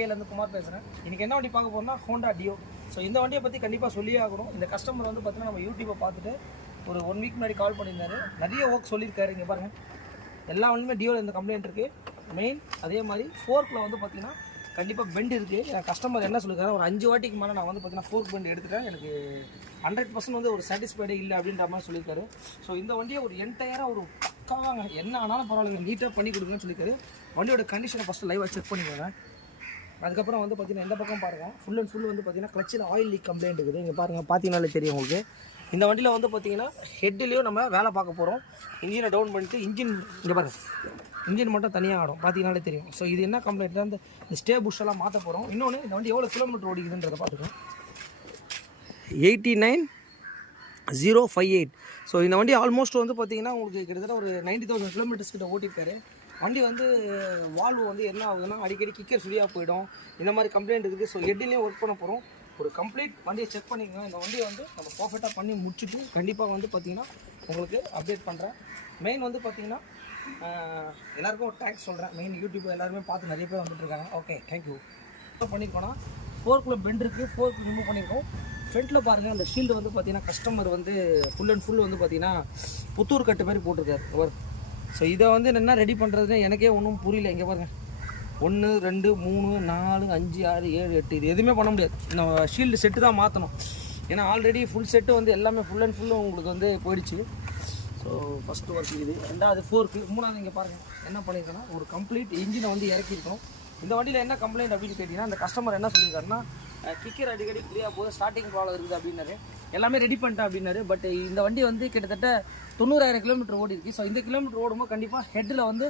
எஸ்கேலேருந்து குமார் பேசுகிறேன். இன்றைக்கி என்ன வண்டி பார்க்க போகிறோம்னா ஹோண்டா டியோ. ஸோ இந்த வண்டியை பற்றி கண்டிப்பாக சொல்லியே ஆகணும். இந்த கஸ்டமர் வந்து பார்த்தீங்கன்னா நம்ம யூடியூப்பை பார்த்துட்டு ஒரு 1 வீக் முன்னாடி கால் பண்ணியிருந்தாரு. நிறைய ஒர்க் சொல்லியிருக்காரு. இங்கே பாருங்கள், எல்லா வண்டியுமே டியோவில் இந்த கம்ப்ளைண்ட் இருக்குது. மெயின் அதே மாதிரி ஃபோர்க்கில் வந்து பார்த்தீங்கன்னா கண்டிப்பாக பெண்ட் இருக்குது. என் கஸ்டமர் என்ன சொல்லியிருக்காரு, ஒரு 5 வாட்டிக்கு மேலே நான் வந்து பார்த்தீங்கன்னா ஃபோர்க் பெண்ட் எடுத்துட்டேன், எனக்கு 100% வந்து ஒரு சாட்டிஸ்ஃபைடே இல்லை அப்படின்ற மாதிரி சொல்லியிருக்காரு. ஸோ இந்த வண்டியை ஒரு என்டையராக ஒரு பக்காவாங்க என்ன ஆனாலும் பரவாயில்ல நீட்டாக பண்ணி கொடுங்கன்னு சொல்லியிருக்காரு. வண்டியோட கண்டிஷனை ஃபஸ்ட்டு லைவாக செக் பண்ணிக்கோங்க. அதுக்கப்புறம் வந்து பார்த்தீங்கன்னா இந்த பக்கம் பாருங்கள், ஃபுல் அண்ட் ஃபுல் வந்து பார்த்தீங்கன்னா கிளச்சில் ஆயில் லீக் கம்ப்ளைண்ட் இருக்குது. இங்கே பாருங்கள், பார்த்தீங்கன்னாலே தெரியும் உங்களுக்கு. இந்த வண்டியில் வந்து பார்த்தீங்கன்னா ஹெட்லேயும் நம்ம வேலை பார்க்க போகிறோம். இன்ஜினை டவுன் பண்ணிட்டு இன்ஜின் இங்கே பாருங்கள், இன்ஜின் மட்டும் தனியாக ஆடும், பார்த்தீங்கன்னாலே தெரியும். ஸோ இது என்ன கம்ப்ளைண்ட்னா இந்த ஸ்டே புஷ்ஷெல்லாம் மாற்ற போகிறோம். இன்னொன்று இந்த வண்டி எவ்வளோ கிலோமீட்டர் ஓடிக்குதுன்றதை பார்த்துக்கோம். 89,058. ஸோ இந்த வண்டி ஆல்மோஸ்ட் வந்து பார்த்தீங்கன்னா உங்களுக்கு கிட்டத்தட்ட ஒரு 90,000 கிலோமீட்டர்ஸ் கிட்ட ஓட்டியிருக்காரு. வண்டி வந்து வால்வு வந்து என்ன ஆகுதுன்னா அடிக்கடி கிக்கர் ஃப்ரீயாக போயிடும், இந்த மாதிரி கம்ப்ளைண்ட் இருக்குது. ஸோ ஹெட்லேயும் ஒர்க் பண்ண போகிறோம். ஒரு கம்ப்ளீட் வண்டியை செக் பண்ணிக்கோங்க. இந்த வண்டியை வந்து நம்ம பர்ஃபெக்டாக பண்ணி முடிச்சுட்டு கண்டிப்பாக வந்து பார்த்திங்கன்னா உங்களுக்கு அப்டேட் பண்ணுறேன். மெயின் வந்து பார்த்திங்கன்னா எல்லாருக்கும் ஒரு தேங்க்ஸ் சொல்கிறேன். மெயின் யூடியூப் எல்லாருமே பார்த்து நிறைய பேர் வந்துட்டுருக்காங்க. Okay, thank you. பண்ணியிருக்கோன்னா ஃபோர்க்கில் பெண்ட் இருக்குது, ஃபோர்க் ரிமூவ் பண்ணியிருக்கோம். ஃப்ரண்ட்டில் பாருங்கள், அந்த ஷீல்டு வந்து பார்த்திங்கன்னா கஸ்டமர் வந்து ஃபுல் அண்ட் ஃபுல் வந்து பார்த்திங்கன்னா புத்தூர் கட்டு மாதிரி போட்டிருக்காரு ஒர்க். ஸோ இதை வந்து என்ன ரெடி பண்ணுறதுன்னு எனக்கே ஒன்றும் புரியல. இங்கே பாருங்கள், 1 2 3 4 5 6 7 8 இது எதுவுமே பண்ண முடியாது. இந்த ஷீல்டு செட்டு தான் மாற்றணும். ஏன்னா ஆல்ரெடி ஃபுல் செட்டு வந்து எல்லாமே ஃபுல் அண்ட் ஃபுல்லும் உங்களுக்கு வந்து போயிடுச்சு. ஸோ ஃபஸ்ட்டு ஒர்க் இது, ரெண்டாவது ஃபோர்க்கு, மூணாவது இங்கே பாருங்கள் என்ன பண்ணியிருக்கோன்னா ஒரு கம்ப்ளீட் இன்ஜினை வந்து இறக்கியிருக்கோம். இந்த வண்டியில் என்ன கம்ப்ளைண்ட் அப்படின்னு கேட்டிங்கன்னா, அந்த கஸ்டமர் என்ன சொல்லியிருக்காருன்னா கிக்கர் அடிக்கடி ஃப்ரீயாக போகுது, ஸ்டார்டிங் ப்ராப்ளம் இருக்குது அப்படின்னாரு. எல்லாமே ரெடி பண்ணிட்டேன் அப்படின்னாரு. பட் இந்த வண்டி வந்து கிட்டத்தட்ட 90,000 கிலோமீட்டர் ஓடி இருக்குது. ஸோ இந்த கிலோமீட்டர் ஓடும்போது கண்டிப்பாக ஹெட்டில் வந்து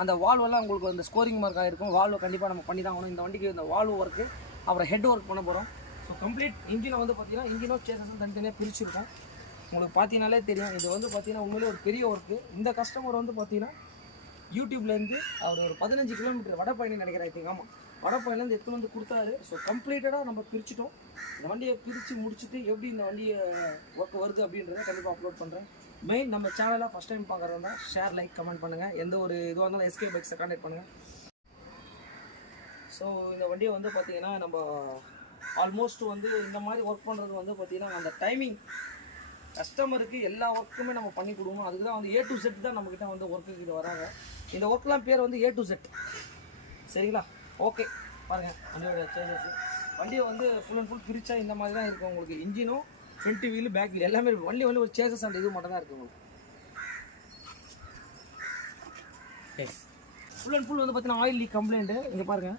அந்த வால்வெல்லாம் உங்களுக்கு அந்த ஸ்கோரிங் மார்க் ஆகிருக்கும். வால்வு கண்டிப்பாக நம்ம பண்ணி தான் ஆகணும். இந்த வண்டிக்கு இந்த வால்வு ஒர்க்கு அப்புறம் ஹெட் ஒர்க் பண்ண போகிறோம். ஸோ கம்ப்ளீட் இன்ஜினை வந்து பார்த்திங்கன்னா இன்ஜினும் சேசஸும் தனித்தனியாக பிரிச்சுருக்கோம். உங்களுக்கு பார்த்தீங்கனாலே தெரியும். இது வந்து பார்த்திங்கன்னா உண்மையிலே ஒரு பெரிய ஒர்க்கு. இந்த கஸ்டமர் வந்து பார்த்திங்கன்னா யூடியூப்லேருந்து அவர் ஒரு 15 கிலோமீட்டர் வடபழனி நினைக்கிறேன், ஐ திங்க். ஆமாம், வடபழனிலேருந்து எடுத்துன்னு வந்து கொடுத்தாரு. ஸோ கம்ப்ளீட்டடாக நம்ம பிரிச்சுட்டோம். இந்த வண்டியை பிரித்து முடிச்சுட்டு எப்படி இந்த வண்டியை ஒர்க் வருது அப்படின்றத கண்டிப்பாக அப்லோட் பண்ணுறேன். மெயின் நம்ம சேனலாக ஃபஸ்ட் டைம் பார்க்குறதா ஷேர், லைக், கமெண்ட் பண்ணுங்கள். எந்த ஒரு இதுவாக இருந்தாலும் எஸ்கே பைக்ஸை கான்டாக்ட் பண்ணுங்கள். ஸோ இந்த வண்டியை வந்து பார்த்திங்கன்னா நம்ம ஆல்மோஸ்ட் வந்து இந்த மாதிரி ஒர்க் பண்ணுறது வந்து பார்த்திங்கன்னா அந்த டைமிங் கஸ்டமருக்கு எல்லா ஒர்க்குமே நம்ம பண்ணி கொடுக்கணும். அதுக்கு தான் வந்து A to Z தான் நம்மக்கிட்ட வந்து ஒர்க்குக்கு இது வராங்க. இந்த ஒர்க்லாம் பேர் வந்து A to Z, சரிங்களா? ஓகே, பாருங்கள் வண்டியோட சேஞ்சஸ். வண்டியை வந்து ஃபுல் அண்ட் ஃபுல் பிரித்தா இந்த மாதிரி தான் இருக்கும் உங்களுக்கு. இன்ஜினும் ஃப்ரண்ட் வீலு பேக் வீல் எல்லாமே இருக்கும். வண்டி வந்து ஒரு சேசஸ் அந்த இது மட்டும் தான் இருக்குது உங்களுக்கு. ஃபுல் அண்ட் ஃபுல் வந்து பார்த்தீங்கன்னா ஆயில் லீக் கம்ப்ளைண்ட்டு. இங்கே பாருங்கள்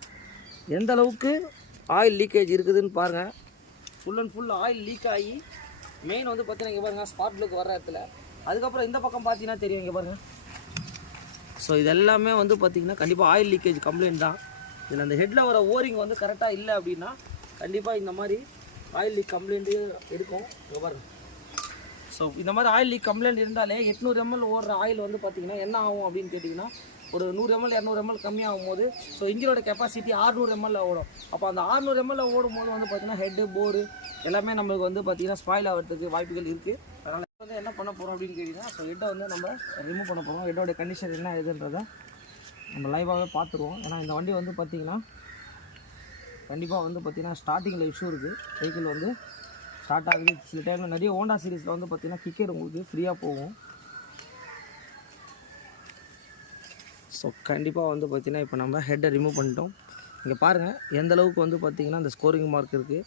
எந்த அளவுக்கு ஆயில் லீக்கேஜ் இருக்குதுன்னு பாருங்கள். Full and full oil league ஆகி மெயின் வந்து பார்த்தீங்கன்னா இங்கே பாருங்கள் ஸ்பாட் ப்ளக் வர இடத்துல. அதுக்கப்புறம் இந்த பக்கம் பார்த்தீங்கன்னா தெரியும், இங்கே பாருங்கள். ஸோ இது எல்லாமே வந்து பார்த்திங்கன்னா கண்டிப்பாக ஆயில் லீக்கேஜ் கம்ப்ளைண்ட் தான். இதில் அந்த ஹெட்டில் வர ஓரிங் வந்து கரெக்டாக இல்லை அப்படின்னா கண்டிப்பாக இந்த மாதிரி ஆயில் லீக் கம்ப்ளைண்ட்டு இருக்கும். இங்கே பாருங்கள். ஸோ இந்த மாதிரி ஆயில் லீக் கம்ப்ளைண்ட் இருந்தாலே 800 ml ஓடுற ஆயில் வந்து பார்த்திங்கன்னா என்ன ஆகும் அப்படின்னு கேட்டிங்கன்னா ஒரு 100 ml 200 ml கம்மியாகும் போது ஸோ இன்ஜினோட கெப்பாசிட்டி 600 ml ஓடும். அப்போ அந்த 600 ml ஓடும் போது வந்து பார்த்திங்கன்னா ஹெட்டு போரு எல்லாமே நம்மளுக்கு வந்து பார்த்திங்கன்னா ஸ்பாயில் ஆகிறதுக்கு வாய்ப்புகள் இருக்குது. அதனால் வந்து என்ன பண்ண போகிறோம் அப்படின்னு கேட்டிங்கன்னா ஸோ ஹெட்டை வந்து நம்ம ரிமூவ் பண்ண போகிறோம். ஹெட்டோட கண்டிஷன் என்ன இதுன்றதை நம்ம லைவாகவே பார்த்துருவோம். ஏன்னா இந்த வண்டி வந்து பார்த்திங்கன்னா கண்டிப்பாக வந்து பார்த்திங்கன்னா ஸ்டார்டிங்கில் இஷ்யூ இருக்குது. வெஹிக்கிள் வந்து ஸ்டார்ட் ஆகுது. சில டைமில் நிறைய ஹோண்டா சீரீஸில் வந்து பார்த்திங்கன்னா கிக்கர் உங்களுக்கு ஃப்ரீயாக போகும். ஸோ கண்டிப்பாக வந்து பார்த்திங்கன்னா இப்போ நம்ம ஹெட்டை ரிமூவ் பண்ணிட்டோம். இங்கே பாருங்கள் எந்த அளவுக்கு வந்து பார்த்திங்கன்னா இந்த ஸ்கோரிங் மார்க் இருக்குது.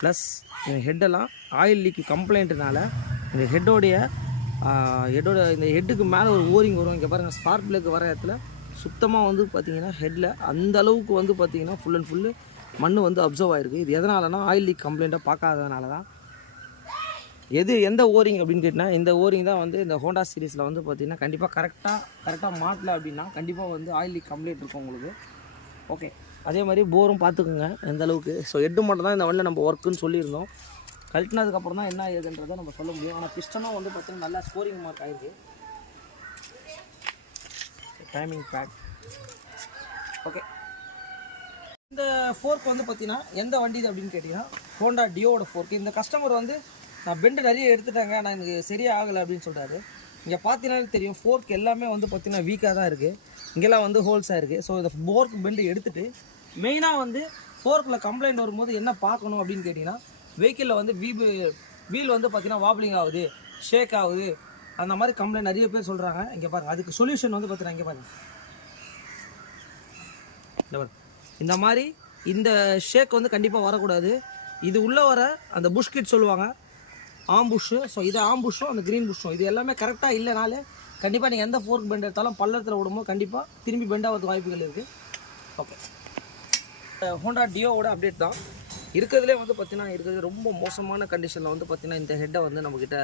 ப்ளஸ் இந்த ஹெட்டெல்லாம் ஆயில் லீக் கம்ப்ளைண்ட்டுனால இந்த ஹெட்டோட இந்த ஹெட்டுக்கு மேலே ஒரு ஓரிங் வரும். இங்கே பாருங்கள் ஸ்பார்க் ப்ளக் வர இடத்துல சுத்தமாக வந்து பார்த்திங்கன்னா ஹெட்டில் அந்த அளவுக்கு வந்து பார்த்திங்கன்னா ஃபுல் அண்ட் ஃபுல்லு மண் வந்து அப்சர்வ் ஆகிருக்கு. இது எதனாலனா ஆயில் லீக் கம்ப்ளைண்ட்டாக பார்க்காததுனால தான். எந்த ஓரிங் அப்படின்னு கேட்டிங்கன்னா இந்த ஓரிங் தான் வந்து இந்த ஹோண்டா சீரீஸில் வந்து பார்த்திங்கன்னா கண்டிப்பாக கரெக்டாக மாட்டல அப்படின்னா கண்டிப்பாக வந்து ஆயில் லீக் கம்ப்ளைண்ட் இருக்கும் உங்களுக்கு. ஓகே, அதே மாதிரி போரும் பார்த்துக்குங்க எந்த அளவுக்கு. ஸோ ஹெட்டு மட்டும் தான் இந்த வண்டியில் நம்ம ஒர்க்குன்னு சொல்லியிருந்தோம். கழட்டினதுக்கப்புறம் தான் என்ன ஏதுன்றதை நம்ம சொல்ல முடியும். ஆனால் பிஸ்டனும் வந்து பார்த்திங்கன்னா நல்லா ஸ்கோரிங் மார்க் ஆகிருக்கு. Timing bad okay. இந்த ஃபோர்க் வந்து பார்த்தீங்கன்னா எந்த வண்டி இது அப்படின்னு கேட்டிங்கன்னா ஹோண்டா டியோட ஃபோர்க். இந்த கஸ்டமர் வந்து நான் பெண்டு நிறைய எடுத்துட்டாங்க, நான் எனக்கு சரியாக ஆகலை அப்படின்னு சொல்கிறாரு. இங்கே பார்த்தீங்கன்னாலே தெரியும் ஃபோர்க் எல்லாமே வந்து பார்த்திங்கன்னா வீக்காக தான் இருக்குது. இங்கெல்லாம் வந்து ஹோல்ஸாக இருக்குது. ஸோ இந்த ஃபோர்க் பெண்டு எடுத்துகிட்டு மெயினாக வந்து ஃபோர்க்கில் கம்ப்ளைண்ட் வரும்போது என்ன பார்க்கணும் அப்படின்னு கேட்டிங்கன்னா, வெஹிக்கிளில் வந்து வீல் வந்து பார்த்தீங்கன்னா வாப்ளிங் ஆகுது, ஷேக் ஆகுது, அந்த மாதிரி கம்ப்ளைண்ட் நிறைய பேர் சொல்கிறாங்க. இங்கே பாருங்கள், அதுக்கு சொல்யூஷன் வந்து பார்த்தீங்கன்னா இங்கே பாருங்கள், இந்த மாதிரி இந்த ஷேக் வந்து கண்டிப்பாக வரக்கூடாது. இது உள்ளே வர அந்த புஷ் கிட் சொல்லுவாங்க, ஆம்புஷ்ஷு. ஸோ இது ஆம்புஷ்ஷும் அந்த க்ரீன் புஷ்ஷும் இது எல்லாமே கரெக்டாக இல்லைனாலே கண்டிப்பாக நீங்கள் எந்த ஃபோர்க் பெண்ட் எடுத்தாலும் பள்ளத்தில் விடும்போது கண்டிப்பாக திரும்பி பெண்ட் ஆகிறதுக்கு வாய்ப்புகள் இருக்குது. ஓகே, ஹோண்டா டியோவோட அப்டேட் தான் இருக்கிறதுலே வந்து பார்த்திங்கன்னா இருக்கிறது ரொம்ப மோசமான கண்டிஷனில் வந்து பார்த்திங்கன்னா இந்த ஹெட்டை வந்து நம்மக்கிட்ட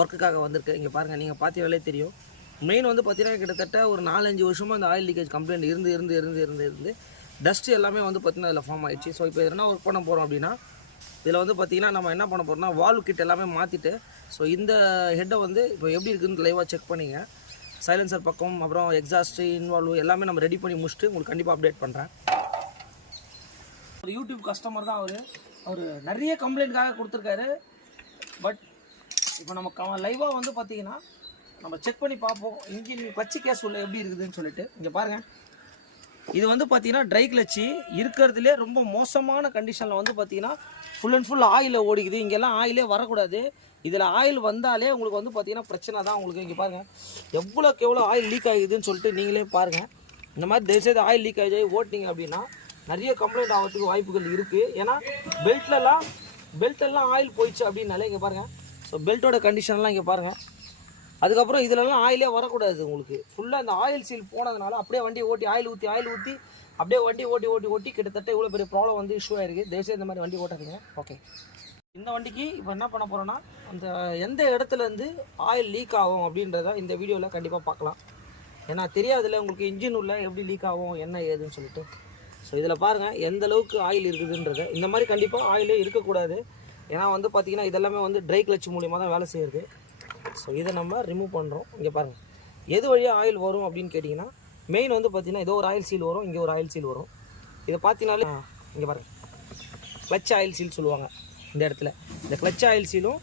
ஒர்க்குக்காக வந்திருக்கு. இங்கே பாருங்கள், நீங்கள் பார்த்தீங்களே தெரியும். மெயின் வந்து பார்த்திங்கன்னா கிட்டத்தட்ட ஒரு 4-5 வருஷமாக இந்த ஆயில் லீக்கேஜ் கம்ப்ளைண்ட் இருந்து டஸ்ட்டு எல்லாமே வந்து பார்த்திங்கன்னா இதில் ஃபார்ம் ஆகிடுச்சு. ஸோ இப்போ எதனா ஒர்க் பண்ண போகிறோம் அப்படின்னா இதில் வந்து பார்த்திங்கன்னா நம்ம என்ன பண்ண போகிறோம்னா வால்வ் கிட் எல்லாமே மாற்றிட்டு, ஸோ இந்த ஹெட்டை வந்து இப்போ எப்படி இருக்குதுன்னு லைவாக செக் பண்ணிங்க. சைலன்சர் பக்கம், அப்புறம் எக்ஸாஸ்ட்டு, இன்வால்வ் எல்லாமே நம்ம ரெடி பண்ணி முடிச்சுட்டு உங்களுக்கு கண்டிப்பாக அப்டேட் பண்ணுறேன். ஒரு யூடியூப் கஸ்டமர் தான் அவர் நிறைய கம்ப்ளைண்ட்காக கொடுத்துருக்காரு. பட் இப்போ நம்ம லைவாக வந்து பார்த்திங்கன்னா நம்ம செக் பண்ணி பார்ப்போம் இன்ஜின் கிளட்சி கேஸ் உள்ள எப்படி இருக்குதுன்னு சொல்லிட்டு. இங்கே பாருங்கள், இது வந்து பார்த்திங்கன்னா ட்ரை கிளட்சி இருக்கிறதுலே ரொம்ப மோசமான கண்டிஷனில் வந்து பார்த்திங்கன்னா ஃபுல் அண்ட் ஃபுல் ஆயிலில் ஓடிக்குது. இங்கெல்லாம் ஆயிலே வரக்கூடாது. இதில் ஆயில் வந்தாலே உங்களுக்கு வந்து பார்த்திங்கன்னா பிரச்சனை தான் உங்களுக்கு. இங்கே பாருங்கள் எவ்வளோக்கு எவ்வளோ ஆயில் லீக் ஆகிடுதுன்னு சொல்லிட்டு நீங்களே பாருங்கள். இந்த மாதிரி தயவுசெய்து ஆயில் லீக் ஆகி ஓட்டிங்க அப்படின்னா நிறைய கம்ப்ளைண்ட் ஆகிறதுக்கு வாய்ப்புகள் இருக்குது. ஏன்னா பெல்ட்டெல்லாம் ஆயில் போயிடுச்சு அப்படின்னாலே இங்கே பாருங்கள். ஸோ பெல்ட்டோட கண்டிஷன்லாம் இங்கே பாருங்கள். அதுக்கப்புறம் இதிலலாம் ஆயிலே வரக்கூடாது. உங்களுக்கு ஃபுல்லாக இந்த ஆயில் சீல் போனதுனால அப்படியே வண்டி ஓட்டி ஆயில் ஊற்றி அப்படியே வண்டி ஓட்டி கிட்டத்தட்ட இவ்வளோ பெரிய ப்ராப்ளம் வந்து இஷ்யூ ஆகிருக்கு. தயவுசெய்து இந்த மாதிரி வண்டி ஓட்டாதீங்க. ஓகே, இந்த வண்டிக்கு இப்போ என்ன பண்ண போகிறோன்னா அந்த எந்த இடத்துலேருந்து ஆயில் லீக் ஆகும் அப்படின்றத இந்த வீடியோவில் கண்டிப்பாக பார்க்கலாம். ஏன்னா தெரியாதுல்ல உங்களுக்கு இன்ஜின் உள்ள எப்படி லீக் ஆகும் என்ன ஏதுன்னு சொல்லிட்டு. ஸோ இதில் பாருங்கள் எந்த அளவுக்கு ஆயில் இருக்குதுன்றது. இந்த மாதிரி கண்டிப்பாக ஆயிலே இருக்கக்கூடாது. ஏன்னா வந்து பார்த்திங்கன்னா இதெல்லாமே வந்து ட்ரை கிளட்ச் மூலிமா தான் வேலை செய்யுது. ஸோ இதை நம்ம ரிமூவ் பண்ணுறோம். இங்கே பாருங்கள் எது வழியாக ஆயில் வரும் அப்படின்னு கேட்டிங்கன்னா மெயின் வந்து பார்த்திங்கன்னா ஏதோ ஒரு ஆயில் சீல் வரும், இங்கே ஒரு ஆயில் சீல் வரும். இதை பார்த்தீங்கனாலே இங்கே பாருங்கள் கிளட்ச் ஆயில் சீல் சொல்லுவாங்க. இந்த இடத்துல இந்த கிளட்ச் ஆயில் சீலும்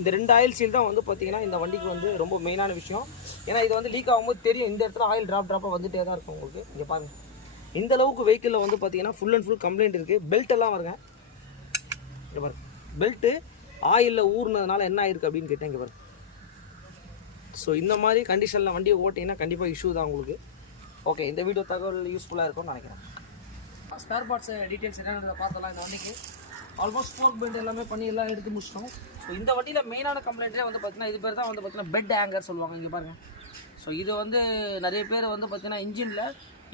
இந்த 2 ஆயில் சீல் தான் வந்து பார்த்திங்கன்னா இந்த வண்டிக்கு வந்து ரொம்ப மெயினான விஷயம். ஏன்னா இது வந்து லீக் ஆகும்போது தெரியும், இந்த இடத்துல ஆயில் ட்ராப்பாக வந்துகிட்டே தான் இருக்கும் உங்களுக்கு. இங்கே பாருங்கள் இந்த அளவுக்கு வெஹிக்கிளில் வந்து பார்த்திங்கன்னா ஃபுல் அண்ட் ஃபுல் கம்ப்ளைண்ட் இருக்குது. பெல்ட் எல்லாம் வருங்க. இங்கே பாருங்கள் பெல்ட்டு ஆயிலில் ஊறினதுனால என்ன ஆயிருக்கு அப்படின்னு கேட்டேன். இங்கே பாருங்கள். ஸோ இந்த மாதிரி கண்டிஷனில் வண்டியை ஓட்டிங்கன்னா கண்டிப்பாக இஷ்யூ தான் உங்களுக்கு. ஓகே, இந்த வீடியோ தகவல் யூஸ்ஃபுல்லாக இருக்கும்னு நினைக்கிறேன். ஸ்பேர் பார்ட்ஸ் டீட்டெயில்ஸ் என்னென்றதை பார்த்தலாம். இந்த வண்டிக்கு ஆல்மோஸ்ட் ஃபோர்க் பெல்ட் எல்லாமே பண்ணி எல்லாம் எடுத்து முடிச்சிட்டோம். ஸோ இந்த வண்டியில் மெயினான கம்ப்ளைண்ட்லேயே வந்து பார்த்திங்கன்னா இது பேர் தான் வந்து பார்த்திங்கன்னா பெட் ஹேங்கர் சொல்லுவாங்க. இங்கே பாருங்கள். ஸோ இது வந்து நிறைய பேர் வந்து பார்த்திங்கன்னா இன்ஜினில்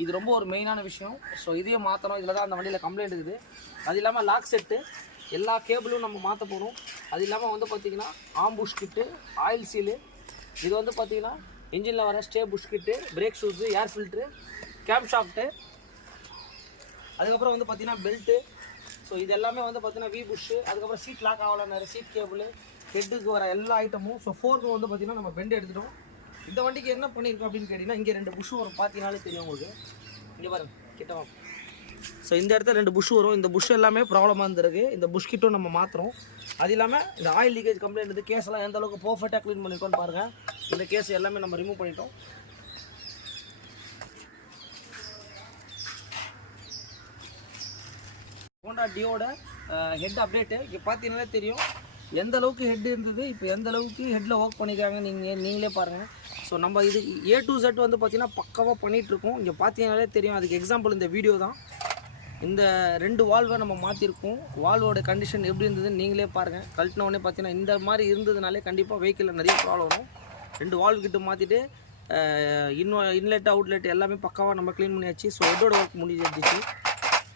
இது ரொம்ப ஒரு மெயினான விஷயம். ஸோ இதையும் மாற்றணும். இதில் தான் அந்த வண்டியில் கம்ப்ளைண்ட் இருக்குது. அது இல்லாமல் லாக் செட்டு எல்லா கேபிளும் நம்ம மாற்ற போகிறோம். அது இல்லாமல் வந்து பார்த்திங்கன்னா ஆம்புஷ் கிட்டு, ஆயில் சீலு, இது வந்து பார்த்திங்கன்னா இன்ஜினில் வர stay push kit, brake shoes, air filter, camshaft, அதுக்கப்புறம் வந்து பார்த்திங்கன்னா பெல்ட்டு. ஸோ இது எல்லாமே வந்து பார்த்திங்கன்னா வி புஷ்ஷு, அதுக்கப்புறம் சீட் லாக் ஆகலாம், சீட் கேபிள், ஹெட்டுக்கு வர எல்லா ஐட்டமும். ஸோ ஃபோர்க்கு வந்து பார்த்திங்கன்னா நம்ம பெண்ட் எடுத்துட்டோம். இந்த வண்டிக்கு என்ன பண்ணியிருக்கோம் அப்படின்னு கேட்டிங்கன்னா இங்கே 2 புஷ்ஷு வரும். பார்த்தீங்கனாலே தெரியும் உங்களுக்கு. இங்கே பாருங்கள் கிட்டவா. ஸோ இந்த இடத்துல 2 புஷ் வரும். இந்த புஷ் எல்லாமே ப்ராப்ளமாக இருந்திருக்கு. இந்த புஷ் கிட்டும் நம்ம மாற்றுறோம். அது இல்லாமல் இந்த ஆயில் லீக்கேஜ் கம்ப்ளைண்ட் இது கேஸ் எல்லாம் எந்த அளவுக்கு பர்ஃபெக்டாக க்ளீன் பண்ணியிருக்கோன்னு பாருங்கள். இந்த கேஸ் எல்லாமே நம்ம ரிமூவ் பண்ணிட்டோம். ஹோண்டா டியோட ஹெட் அப்டேட்டு இங்கே பார்த்தீங்கன்னாலே தெரியும் எந்த அளவுக்கு ஹெட் இருந்தது, இப்போ எந்த அளவுக்கு ஹெட்டில் ஒர்க் பண்ணியிருக்காங்க நீங்களே பாருங்கள். ஸோ நம்ம இது A to Z வந்து பார்த்திங்கன்னா பக்காவாக பண்ணிகிட்ருக்கோம். இங்கே பார்த்தீங்கன்னாலே தெரியும். அதுக்கு எக்ஸாம்பிள் இந்த வீடியோ தான். இந்த 2 வால்வை நம்ம மாற்றிருக்கோம். வால்வோட கண்டிஷன் எப்படி இருந்ததுன்னு நீங்களே பாருங்கள். கழட்டினோடனே பார்த்தீங்கன்னா இந்த மாதிரி இருந்ததுனாலே கண்டிப்பாக வெஹிக்கிளில் நிறைய ப்ராப்ளம் வரும். 2 வால்வ் கிட்ட மாற்றிட்டு இன்லெட் அவுட்லெட் எல்லாமே பக்காவாக நம்ம க்ளீன் பண்ணியாச்சு. ஸோ ஹெட்டோட ஒர்க் முடிஞ்சிருச்சு.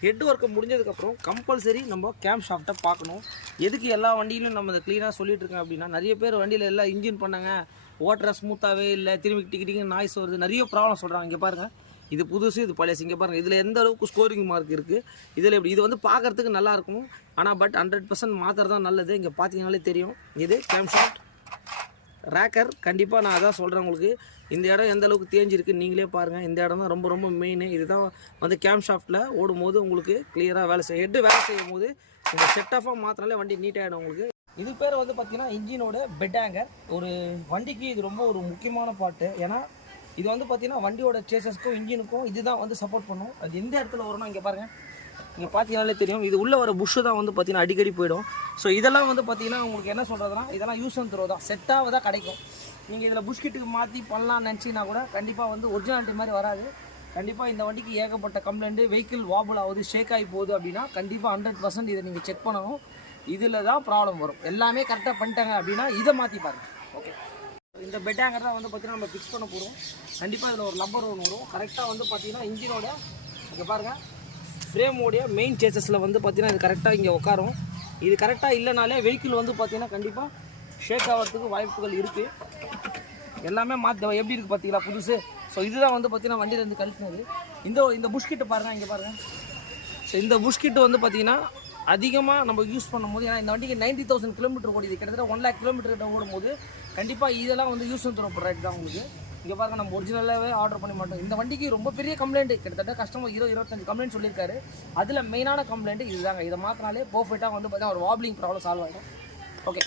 ஹெட் ஒர்க்கு முடிஞ்சதுக்கப்புறம் கம்பல்சரி நம்ம கேம் ஷாஃப்ட்டை பார்க்கணும். எதுக்கு எல்லா வண்டியிலும் நம்ம அதை க்ளீனாக சொல்லிட்டு இருக்கேன் அப்படின்னா நிறைய பேர் வண்டியில் எல்லாம் இன்ஜின் பண்ணாங்க, ஓட்டுற ஸ்மூத்தாகவே இல்லை, திரும்பி டிக்கிட்டிங்க நாய்ஸ் வருது, நிறைய ப்ராப்ளம் சொல்கிறாங்க. இங்கே பாருங்கள் இது புதுசு, இது பழைய. இங்கே பாருங்கள் இதில் எந்த அளவுக்கு ஸ்கோரிங் மார்க் இருக்குது. இதில் எப்படி இது வந்து பார்க்குறதுக்கு நல்லாயிருக்கும். ஆனால் பட் 100% மாத்திரம் தான் நல்லது. இங்கே பார்த்தீங்கனாலே தெரியும். இது கேம் ஷாஃப்ட் ரேக்கர். கண்டிப்பாக நான் அதான் சொல்கிறேன் உங்களுக்கு. இந்த இடம் எந்த அளவுக்கு தேஞ்சிருக்கு நீங்களே பாருங்கள். இந்த இடம் தான் ரொம்ப ரொம்ப மெயின். இதுதான் வந்து கேம் ஷாஃப்ட்டில் ஓடும்போது உங்களுக்கு கிளியராக வேலை செய்யும். ஹெட்டு வேலை செய்யும் போது இந்த செட் ஆஃபாக மாத்தினாலே வண்டி நீட்டாகிடும் உங்களுக்கு. இது பேர் வந்து பார்த்திங்கன்னா இன்ஜினோட பெட் ஹேங்கர். ஒரு வண்டிக்கு இது ரொம்ப ஒரு முக்கியமான பார்ட்டு. ஏன்னா இது வந்து பார்த்தீங்கன்னா வண்டியோட சேசஸ்க்கும் இன்ஜினுக்கும் இதுதான் வந்து சப்போர்ட் பண்ணும். அது எந்த இடத்துல வரும்னா இங்கே பாருங்கள், இங்கே பார்த்தீங்கனாலே தெரியும். இது உள்ளே வர புஷ்ஷு தான் வந்து பார்த்தீங்கன்னா அடிக்கடி போயிடும். ஸோ இதெல்லாம் வந்து பார்த்தீங்கன்னா உங்களுக்கு என்ன சொல்கிறதுனா இதெல்லாம் யூஸ் அண்ட் த்ரோ தான், செட்டாக தான் கிடைக்கும். நீங்கள் இதில் புஷ்கிட்டுக்கு மாற்றி பண்ணலாம்னு நினச்சிங்கன்னா கூட கண்டிப்பாக வந்து ஒரிஜினாலிட்டி மாதிரி வராது. கண்டிப்பாக இந்த வண்டிக்கு ஏகப்பட்ட கம்ப்ளைண்ட்டு, வெஹிக்கிள் வாபிள் ஆகுது, ஷேக் ஆகி போகுது அப்படின்னா கண்டிப்பாக 100% இதை நீங்கள் செக் பண்ணணும். இதில் தான் ப்ராப்ளம் வரும். எல்லாமே கரெக்டாக பண்ணிட்டாங்க அப்படின்னா இதை மாற்றி பாருங்கள். ஓகே, இந்த பெட் ஹேங்கர் தான் வந்து பார்த்தீங்கன்னா நம்ம ஃபிக்ஸ் பண்ண போகிறோம். கண்டிப்பாக இதில் ஒரு லப்பர் ஒன்று வரும். கரெக்டாக வந்து பார்த்தீங்கன்னா இன்ஜினோட இங்கே பாருங்கள், ஃப்ரேமோடைய மெயின் சேசஸில் வந்து பார்த்தீங்கன்னா இது கரெக்டாக இங்கே உட்காரும். இது கரெக்டாக இல்லைனாலே வெஹிக்கிள் வந்து பார்த்தீங்கன்னா கண்டிப்பாக ஷேக் ஆகிறதுக்கு வாய்ப்புகள் இருக்குது. எல்லாமே மாற்ற எப்படி இருக்குது பார்த்தீங்களா புதுசு. ஸோ இதுதான் வந்து பார்த்தீங்கன்னா வண்டியிலேருந்து கழிச்சினது. இந்த புஷ்கிட்டு பாருங்கள், இங்கே பாருங்கள். ஸோ இந்த புஷ்கிட்டு வந்து பார்த்தீங்கன்னா அதிகமாக நம்ம யூஸ் பண்ணும்போது, ஏன்னா இந்த வண்டிக்கு 90,000 கிலோமீட்டர் ஓடிது, கிட்டத்தட்ட 1 lakh கிலோமீட்டர் கிட்ட ஓடும்போது கண்டிப்பாக இதெல்லாம் வந்து யூஸ் அண்ட் த்ரோ ப்ராடக்ட் தான் உங்களுக்கு. இங்கே பாருங்கள், நம்ம ஒரிஜினலாகவே ஆர்டர் பண்ணி மாட்டோம். இந்த வண்டிக்கு ரொம்ப பெரிய கம்ப்ளைண்ட், கிட்டத்தட்ட கஸ்டமர் 20-25 கம்ப்ளைண்ட் சொல்லியிருக்காரு. அதில் மெயினான கம்ப்ளைண்ட் இதுதாங்க. இதை மாற்றினாலே பர்ஃபெக்டாக வந்து பார்த்தீங்கன்னா ஒரு வாப்ளிங் ப்ராப்ளம் சால்வ் ஆகிடும். ஓகே.